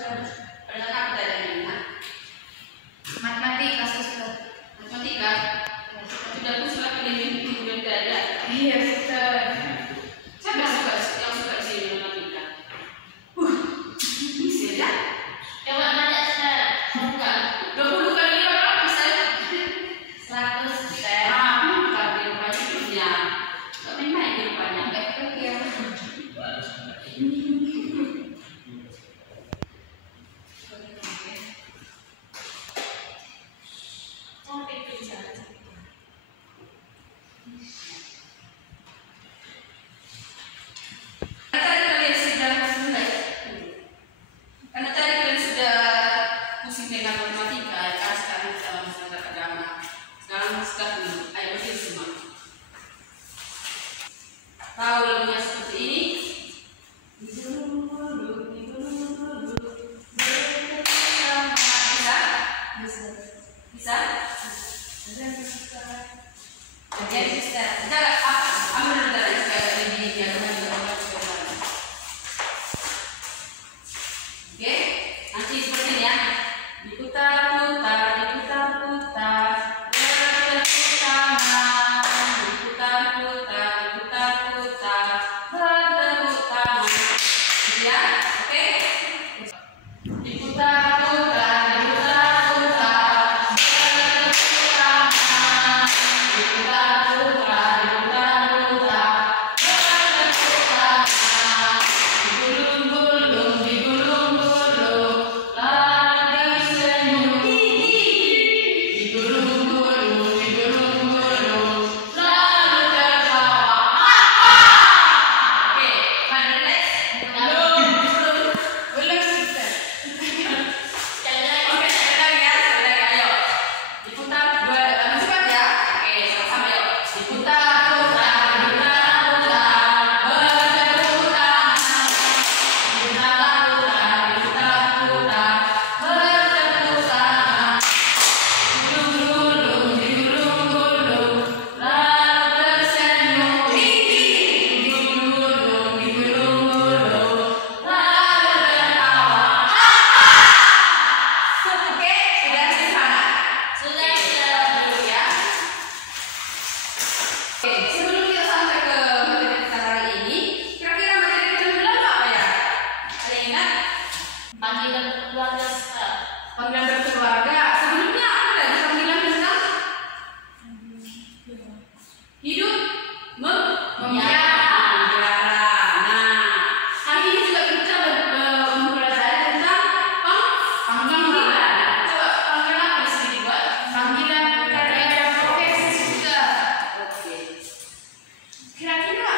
Pernah apa tadi? Matematika, suster. Matematika. Sudah aku suka pilih kemudian tidak ada. Iya, suster. Siapa yang suka sih matematika? Bisa ya? Coba nanya saya. Enggak. 20 kali 5 berapa bisa? 100, suster. Bukan di rupanya punya. Enggak main-main di rupanya. Enggak kepikiran. Karena tadi kalian sudah pusing dengan matematika, ya sekarang kita langsung ke agama. Sekarang start dulu, ayo berdiri semua. Tahu lagunya seperti ini? Bisa? Bisa? Jadi bisa. Kita ambil dulu dari supaya lebih diagram juga orang supaya. Oke, nanti seperti ini ya. Diputar-putar, diputar-putar, bertepuk tangan. Diputar-putar, diputar-putar, bertepuk tangan. Gitu ya, oke? Diputar-putar, diputar-putar, bertepuk tangan. Diputar-putar, diputar-putar, bertepuk tangan. Digulung-gulung, digulung-gulung, lalu tersenyum. Digulung-gulung, digulung-gulung, lalu tertawa. Oke, mana relax? Belum, suster. Oke, sekali lagi ya, sekali lagi, ayo. Diputar, lebih cepat ya. Oke, sama-sama yuk. Diputar-putar, diputar-putar, bertepuk tangan. Diputar-putar, diputar-putar, bertepuk tangan. Digulung-gulung, digulung-gulung, lalu tersenyum. Digulung-gulung, digulung-gulung, lalu tertawa. Oke, sudah sederhana. Sudah, Dulu ya. Oke, sebelum kita sampai ke materi kita kali ini, kira-kira materi kita bulan apa ya? Ada yang ingat? panggilan keluarga, suster. Panggilan berkeluarga. Sebelumnya apa lagi panggilan tentang hidup memelihara. Nah, hari ini juga kita mempelajari tentang panggilan. Coba panggilan apa di sini dibuat? Panggilan karya dan profesi sudah. Oke. Kira-kira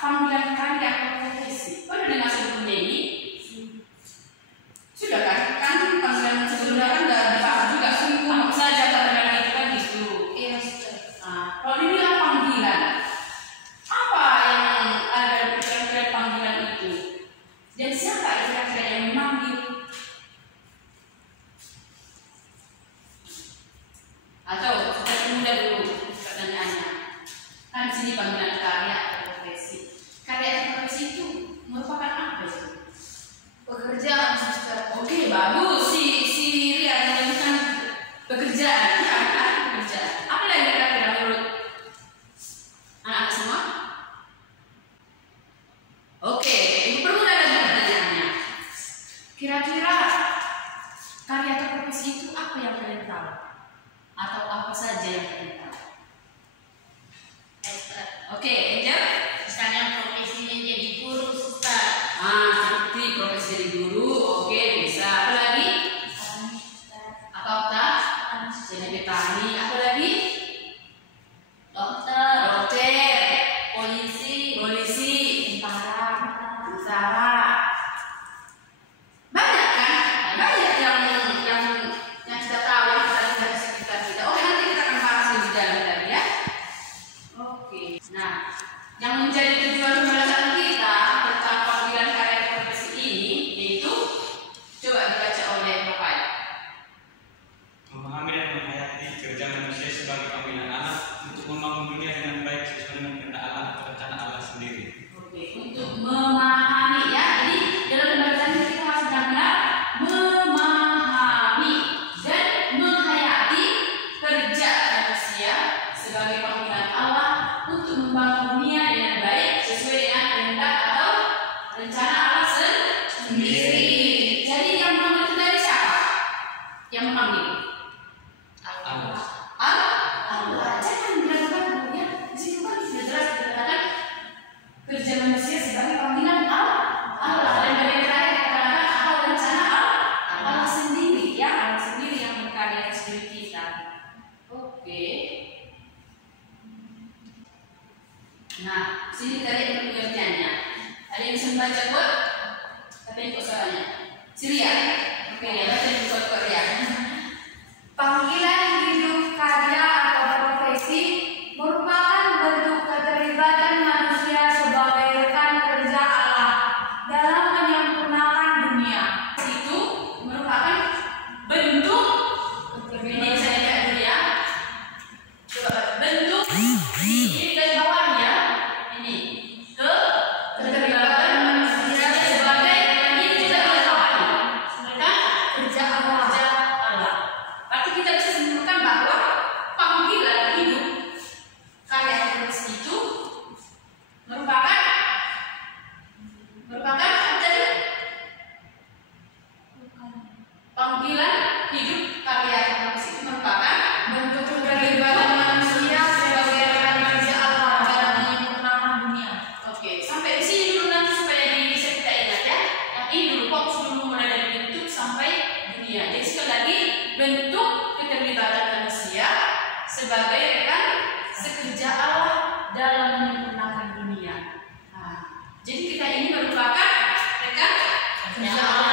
panggilan karya atau profesi? Kau udah dengar sebelumnya ini? Sudah kan? Kan panggilan sebelumnya kan udah dibahas juga. Apa saja panggilan itu kan gitu. Iya, suster. Nah, kalau dibilang panggilan, apa yang ada dalam pikiran panggilan itu? Dan siapa kira-kira yang memanggil? Atau kita tunda dulu pertanyaannya. Kan di sini panggilan karya atau profesi. Karya atau profesi itu merupakan apa itu? Pekerjaan, suster. Oke, bagus. Si Ria yang menyebutkan pekerjaan. Ya, pekerjaan. Apa lagi kira-kira menurut anak semua? Oke, ibu permudah lagi pertanyaannya. Kira-kira karya atau profesi itu apa yang kalian tahu? Atau apa saja yang kalian tahu? Suster. Oke, Angel. Misalnya profesinya jadi guru, suster. Seperti profesi jadi guru. Oke, bisa. Apa lagi? Petani, suster. Apa? Jadi petani. Apa lagi? Dokter, Dokter. polisi, Polisi. tentara. Tentara. Banyak kan? Banyak yang kita tahu, yang kita lihat di sekitar kita. Oke, nanti kita akan bahas lebih dalam tadi ya. Oke. Nah, yang yang memanggil? Allah. Jangan meragukan Bu ya. Di situ kan sudah jelas dikatakan kerja manusia sebagai panggilan Allah. Dan bagian terakhir dikatakan apa rencana Allah sendiri ya, Allah sendiri yang berkarya atas diri kita. Oke. Nah, sini kita lihat pengertiannya. Ada yang bisa membaca buat? Tapi kok soalnya Syria. Oke, ya baca di buat Korea. Panggilan hidup karya atau profesi merupakan bentuk keterlibatan manusia sebagai rekan kerja Allah dalam menyempurnakan dunia. Itu merupakan bentuk ini saya lihat dulu ya. Coba bentuk ini dari bawahnya ini keterlibatan manusia sebagai ini kita bawah kerja Allah. Berarti kita bisa simpulkan bahwa panggilan hidup karya profesi itu merupakan apa tadi? Panggilan hidup karya profesi itu merupakan bentuk keterlibatan manusia sebagai rekan kerja Allah dalam menyempurnakan dunia. Oke, sampai di sini dulu nanti supaya bisa kita ingat ya. Yang ini dulu fokus dulu mulai dari bentuk sampai dunia. Jadi sekali lagi bentuk keterlibatan manusia sebagai rekan sekerja Allah dalam menyempurnakan dunia. Nah, jadi kita ini merupakan rekan kerja Allah.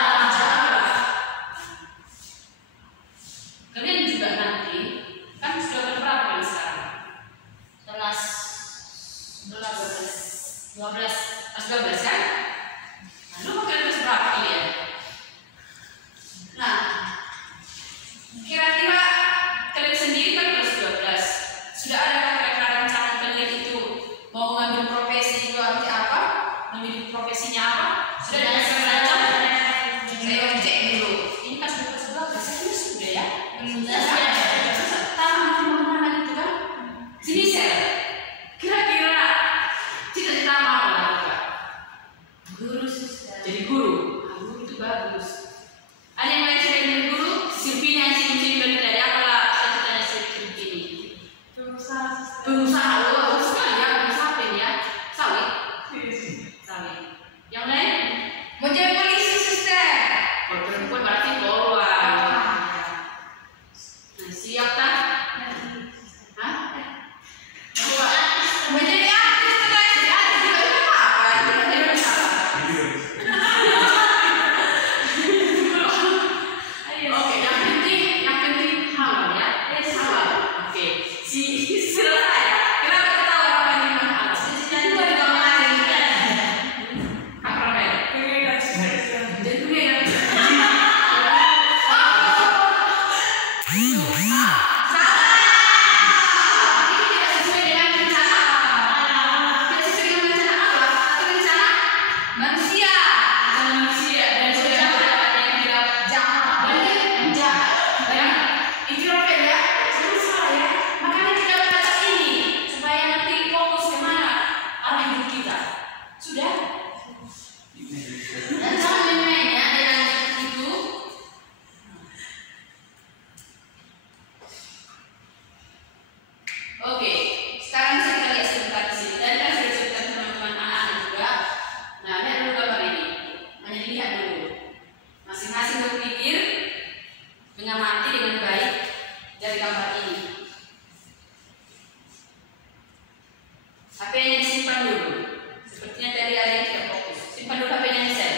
Kalian juga nanti kan sudah berberapa kali sekarang? Kelas 12 kan? Nah, lu kalian kelas berapa kalian? Nah, kira-kira kalian sendiri kan kelas 12. Sudah ada kira-kira rencana kalian itu mau mengambil profesi itu arti apa? Memilih profesinya apa? Sudah ada rencana? Saya cek dulu. Ini kan sudah kelas 12, saya sudah ya. Taman itu kan? Sini sel. Kira-kira cita-cita apa? Guru. Jadi guru. Nah, guru itu bagus. Ada yang lain selain jadi guru? Silvina yang sini dari apalah cita-citanya Silvina? Pengusaha. Oh, sekali ya, pengusaha apa ya? Sawit. Yang lain? Mau jadi polisi, sister. Kalau perempuan berarti polwan. Nah, siap kan? Hah? Coba. Mau jadi artis, jadi artis juga tidak apa-apa. Tidak ada masalah. Oke, yang penting halal ya. Halal. Oke. Silakan ya. Kenapa ketawa orang di mana halal? Jadi dari orang lain. Apa namanya? Jadi kemudian. Oke, sekarang kita lihat sebentar di sini. Tadi kan sudah cerita teman-teman anak juga. Nah, lihat dulu gambar ini. Hanya dilihat dulu. Masing-masing berpikir, mengamati dengan baik dari gambar ini. HP-nya disimpan dulu. Sepertinya tadi ada yang tidak fokus. Simpan dulu HP-nya di sel.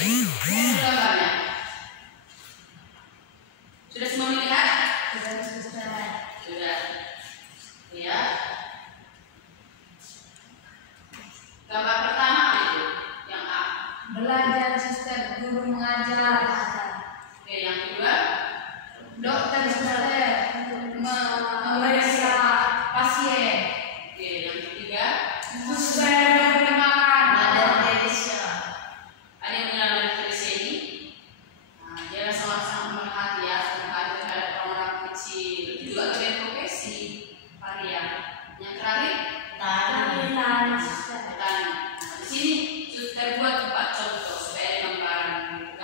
Ini gambarnya. Sudah semua melihat? Sudah. Ya. Gambar pertama itu yang A. Belajar sistem guru mengajar. Oke, yang kedua Dokter memeriksa pasien. Oke, yang ketiga Supaya memberi makan. ada yang mengenal dari Teresa ini. Nah, dia sangat merhati ya, merhati terhadap orang-orang kecil. Itu juga bagian profesi Maria. Yang terakhir petani. Nah, di sini sudah terbuat 4 contoh supaya ada gambaran.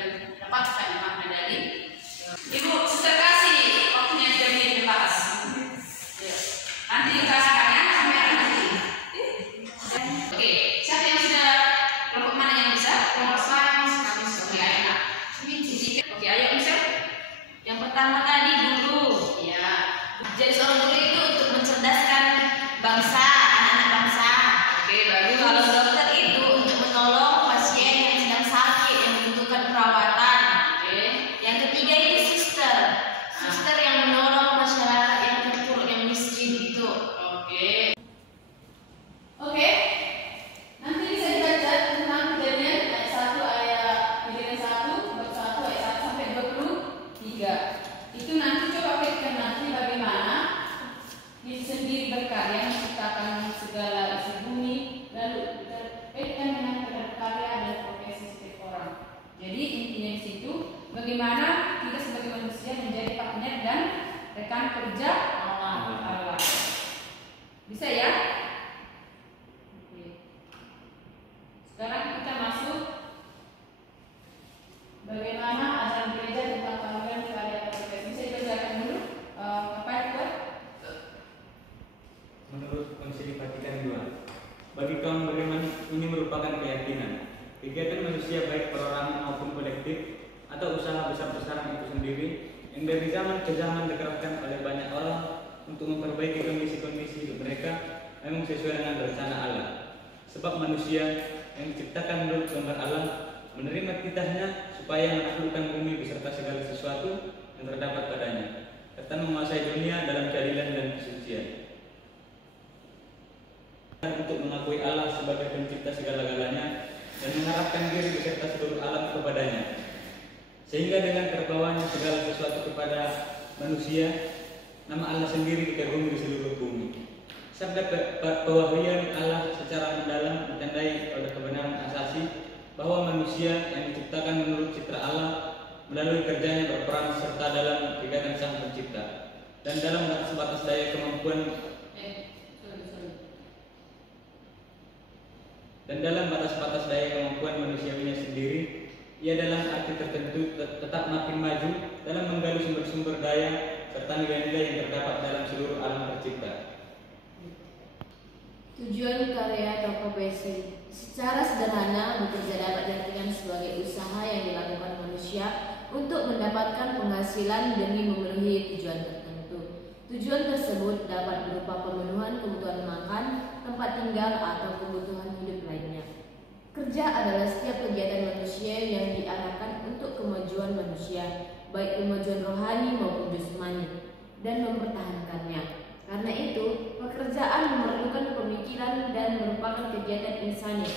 mendapatkan makna dari Ibu sudah kasih waktunya 3 menit membahas. Nanti dikasih ya sampai nanti. Oke, siapa yang sudah kelompok mana yang bisa? Kelompok sains, kami oke, ayo nak. Oke, ayo bisa. Yang pertama tadi guru. Ya. Jadi seorang guru itu untuk mencerdaskan bangsa, anak-anak bangsa. Oke, bagus. Kalau dokter itu untuk menolong pasien yang sedang sakit yang membutuhkan perawatan. Oke. Yang ketiga itu suster. Suster yang menolong masyarakat yang terpuruk, yang miskin itu. Oke. Oke. Nanti bisa dibaca tentang kejadian ayat 1 ayat kejadian 1 bab 1 ayat 1 sampai 23. Itu nanti coba kaitkan nanti bagaimana Yesus sendiri berkarya menciptakan segala isi bumi, lalu kaitkan dengan karya dan profesi setiap orang. Jadi intinya di situ bagaimana kita sebagai manusia menjadi partner dan rekan kerja Allah. Bisa ya? Oke. Sekarang kita masuk bagaimana ajaran gereja tentang panggilan kepada profesi. Bisa dibacakan dulu apa itu? Menurut Konsili Vatikan II, bagi kaum beriman ini merupakan keyakinan. Kegiatan manusia baik perorangan maupun kolektif atau usaha besar-besaran itu sendiri yang dari zaman ke zaman dikerahkan oleh banyak orang untuk memperbaiki kondisi-kondisi hidup mereka memang sesuai dengan rencana Allah. Sebab manusia yang diciptakan menurut gambar Allah menerima titahnya supaya menaklukkan bumi beserta segala sesuatu yang terdapat padanya, serta menguasai dunia dalam keadilan dan kesucian. Untuk mengakui Allah sebagai pencipta segala-galanya dan mengarahkan diri beserta seluruh alam kepadanya, sehingga dengan terbawanya segala sesuatu kepada manusia, nama Allah sendiri dikagumi di seluruh bumi. Sabda pewahyuan Allah secara mendalam ditandai oleh kebenaran asasi bahwa manusia yang diciptakan menurut citra Allah melalui kerjanya berperan serta dalam kegiatan Sang Pencipta dan dalam batas daya kemampuan batas daya kemampuan manusiawinya sendiri, ia dalam arti tertentu tetap makin maju dalam menggali sumber-sumber daya serta nilai-nilai yang terdapat dalam seluruh alam tercipta. Tujuan karya atau profesi secara sederhana bekerja dapat diartikan sebagai usaha yang dilakukan manusia untuk mendapatkan penghasilan demi memenuhi tujuan tertentu. Tujuan tersebut dapat berupa pemenuhan kebutuhan makan, tempat tinggal, atau kebutuhan hidup lainnya. Kerja adalah setiap kegiatan manusia yang diarahkan untuk kemajuan manusia, baik kemajuan rohani maupun jasmani, dan mempertahankannya. Karena itu, pekerjaan memerlukan pemikiran dan merupakan kegiatan insani.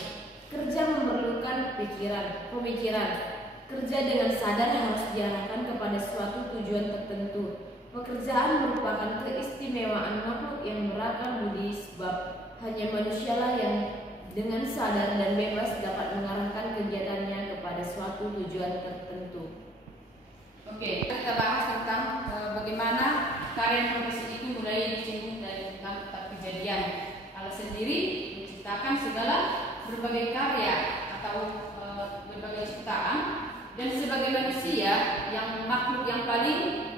Kerja memerlukan pemikiran. Kerja dengan sadar harus diarahkan kepada suatu tujuan tertentu. Pekerjaan merupakan keistimewaan makhluk yang berakal budi, sebab hanya manusialah yang dengan sadar dan bebas dapat mengarahkan kegiatannya kepada suatu tujuan tertentu. Oke, kita bahas tentang bagaimana karya profesi itu mulai disinggung dari tentang kitab Kejadian. Allah sendiri menciptakan segala berbagai karya atau berbagai ciptaan, dan sebagai manusia yang makhluk yang paling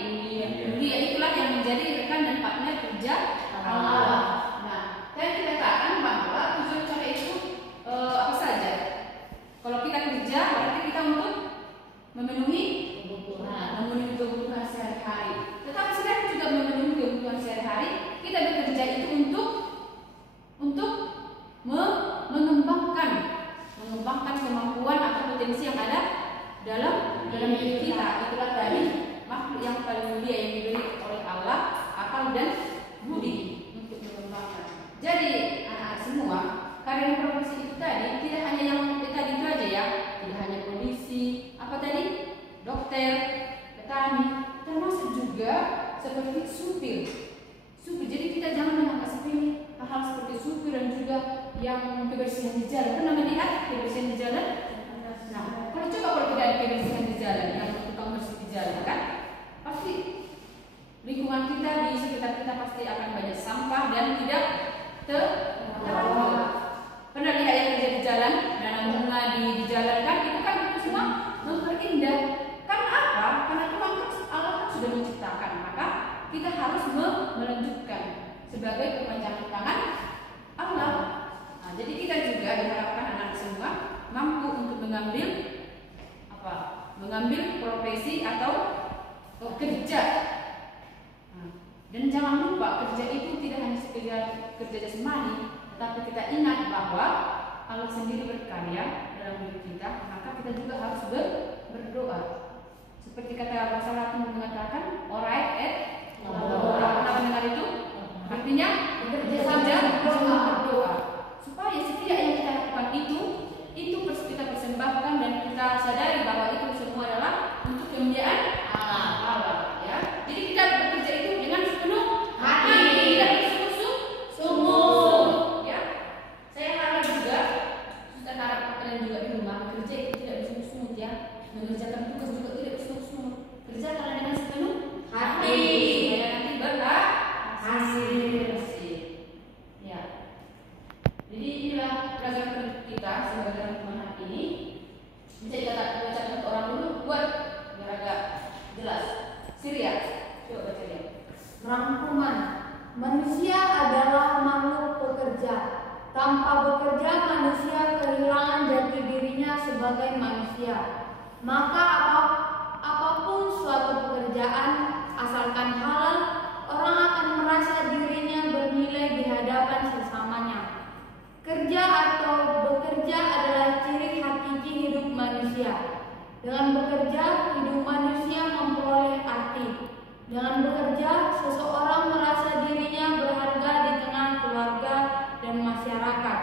mulia itulah yang menjadi rekan dan partner kerja Allah. Nah, tadi kita katakan bahwa tujuan cara itu apa saja? Kalau kita kerja berarti kita untuk memenuhi kebutuhan sehari-hari. Tetapi selain juga memenuhi kebutuhan sehari-hari, kita bekerja itu untuk mengembangkan kemampuan atau potensi yang ada dalam diri kita. Itulah tadi makhluk yang paling mulia yang diberi oleh Allah akal dan budi untuk mengembangkan. Jadi anak-anak semua, karya profesi itu tadi tidak hanya yang tadi itu aja ya, tidak hanya polisi, apa tadi, dokter, petani, termasuk juga seperti supir. Jadi kita jangan menganggap sepele hal-hal seperti supir dan juga yang kebersihan di jalan. Pernah melihat kebersihan di jalan? Nah, kalau tidak ada kebersihan di jalan, yang tukang bersih di jalan kan, pasti lingkungan kita di sekitar kita pasti akan banyak sampah dan tidak terawat. Pernah lihat yang kerja di jalan sebagai kepanjangan tangan Allah. Nah, jadi kita juga diharapkan anak semua mampu untuk mengambil apa? Mengambil profesi atau kerja. Nah, dan jangan lupa kerja itu tidak hanya sekedar kerja jasmani, tetapi kita ingat bahwa Allah sendiri berkarya dalam hidup kita, maka kita juga harus berdoa. Seperti kata bahasa Latin mengatakan, alright at labora. Pernah mendengar itu? Artinya bekerja berdoa. Supaya setiap yang kita lakukan itu kita persembahkan dan kita sadari bahwa itu semua adalah untuk kemuliaan Allah. Ya. Jadi kita bekerja itu dengan sepenuh hati, tidak bersungguh-sungguh. Ya. Saya harap juga, kita harap kalian juga di rumah kerja itu tidak bersungguh-sungguh ya, mengerjakan tugas juga tidak bersungguh-sungguh. Kerjakan dengan sepenuh hati, supaya nanti berhasil. Ya. Jadi inilah pelajaran kita sebagai dalam rumah hari ini. Bisa dicatat orang dulu buat biar agak jelas. Syria, coba baca dia. Rangkuman. Manusia adalah makhluk pekerja. Tanpa bekerja, manusia kehilangan jati dirinya sebagai manusia. Maka apapun suatu pekerjaan, asalkan halal, orang akan merasa dirinya bernilai di hadapan sesamanya. Kerja atau bekerja adalah ciri hakiki hidup manusia. Dengan bekerja, hidup manusia memperoleh arti. Dengan bekerja, seseorang merasa dirinya berharga di tengah keluarga dan masyarakat.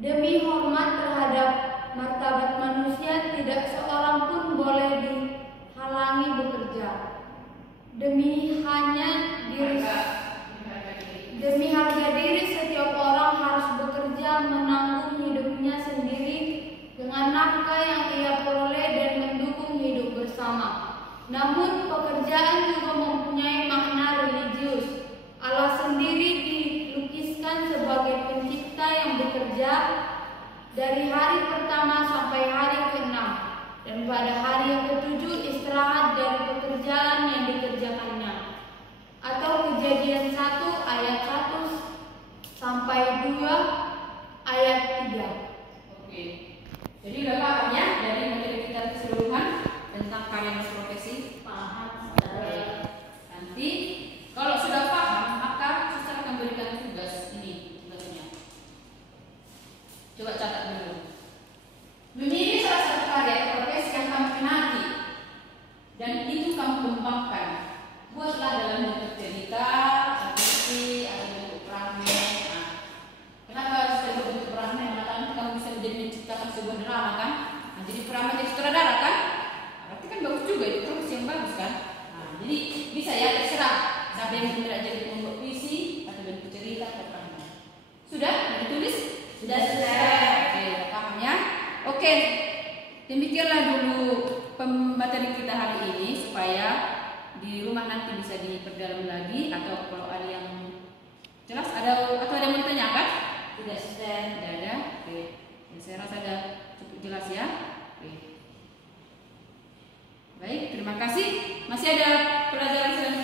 Demi hormat terhadap martabat manusia, tidak seorang pun boleh dihalangi bekerja. Demi harga diri, setiap orang harus bekerja menanggung hidupnya sendiri dengan nafkah yang ia peroleh dan mendukung hidup bersama. Namun pekerjaan juga mempunyai makna religius. Allah sendiri dilukiskan sebagai pencipta yang bekerja dari hari pertama sampai hari ke-6, dan pada hari yang ke-7 istirahat dari pekerjaan yang dikerjakannya. Atau Kejadian 1 ayat 1 sampai 2 ayat 3. Oke. Jadi udah paham ya dari materi kita keseluruhan tentang karya dan profesi? Paham. Oke. Nanti kalau sudah paham, maka suster akan berikan tugas ini tugasnya. Coba catat dulu. Memilih salah satu karya atau profesi yang kamu minati dan itu kamu kembangkan. Buatlah dalam bentuk cerita, puisi, atau bentuk fragmen. Nah, kenapa harus bentuk fragmen? Karena nanti kamu bisa menjadi menciptakan sebuah drama kan? Nah, jadi fragmen jadi sutradara kan? Berarti kan bagus juga itu profesi yang bagus kan? Nah, jadi bisa ya terserah. Siapa yang tidak jadi membuat puisi atau bentuk cerita atau fragmen. Sudah ditulis? Sudah. Oke, udah paham ya? Oke, demikianlah dulu materi kita hari ini supaya di rumah nanti bisa diperdalam lagi. Atau kalau ada yang jelas atau ada yang mau ditanyakan? Tidak, sudah. Tidak ada. Oke, ya, saya rasa ada cukup jelas ya. Oke. Baik, terima kasih. Masih ada pelajaran selanjutnya.